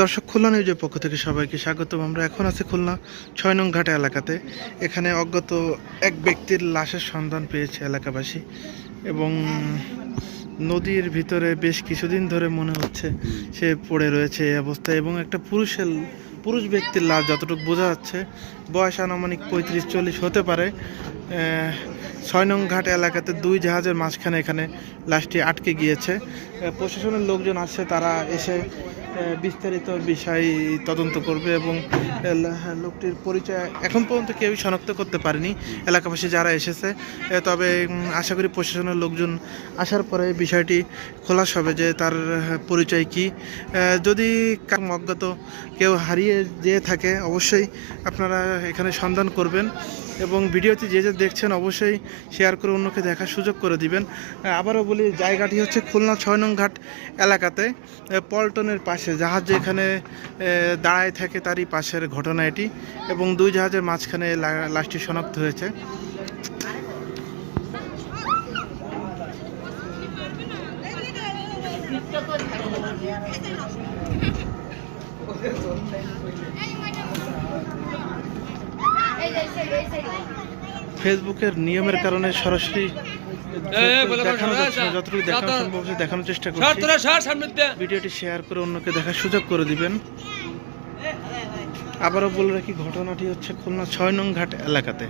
দর্শক, খুলনা নিউজের পক্ষ থেকে সবাইকে স্বাগতম। আমরা এখন আছি খুলনা ৬ নং ঘাট এলাকাতে। এখানে অজ্ঞাত এক ব্যক্তির লাশের সন্ধান পেয়েছে এলাকাবাসী এবং নদীর ভিতরে বেশ কিছুদিন ধরে মনে হচ্ছে সে পড়ে রয়েছে এই অবস্থায়। এবং একটা পুরুষ ব্যক্তির লাশ, যতটুকু বোঝা যাচ্ছে বয়স আনুমানিক ৩৫-৪০ হতে পারে। ৬ নং ঘাট এলাকাতে দুই জাহাজের মাঝখানে এখানে লাশটি আটকে গিয়েছে। প্রশাসনের লোকজন আসছে, তারা এসে বিস্তারিত বিষয় তদন্ত করবে এবং লোকটির পরিচয় এখন পর্যন্ত কেউই শনাক্ত করতে পারেনি এলাকাবাসী যারা এসেছে। তবে আশা করি প্রশাসনের লোকজন আসার পরে বিষয়টি খোলাস হবে যে তার পরিচয় কি। যদি অজ্ঞাত কেউ হারিয়ে যেয়ে থাকে অবশ্যই আপনারা এখানে সন্ধান করবেন এবং ভিডিওটি যে দেখছেন অবশ্যই শেয়ার করে অন্যকে দেখার সুযোগ করে দিবেন। আবারও বলি, জায়গাটি হচ্ছে খুলনা ৬ নং ঘাট এলাকাতে, পল্টনের পাশে জাহাজ যেখানে দাঁড়ায় থাকে তারই পাশের ঘটনা এটি। এবং দুই জাহাজের মাঝখানে লাশটি শনাক্ত হয়েছে। ফেসবুকের নিয়মের কারণে সরাসরি দেখানো যাচ্ছে না, যতটুকু দেখানো সম্ভব দেখানোর চেষ্টা করছি। ভিডিওটি শেয়ার করে অন্যকে দেখার সুযোগ করে দিবেন। আবারও বলে রাখি, ঘটনাটি হচ্ছে খুলনা ৬ নং ঘাট এলাকাতে।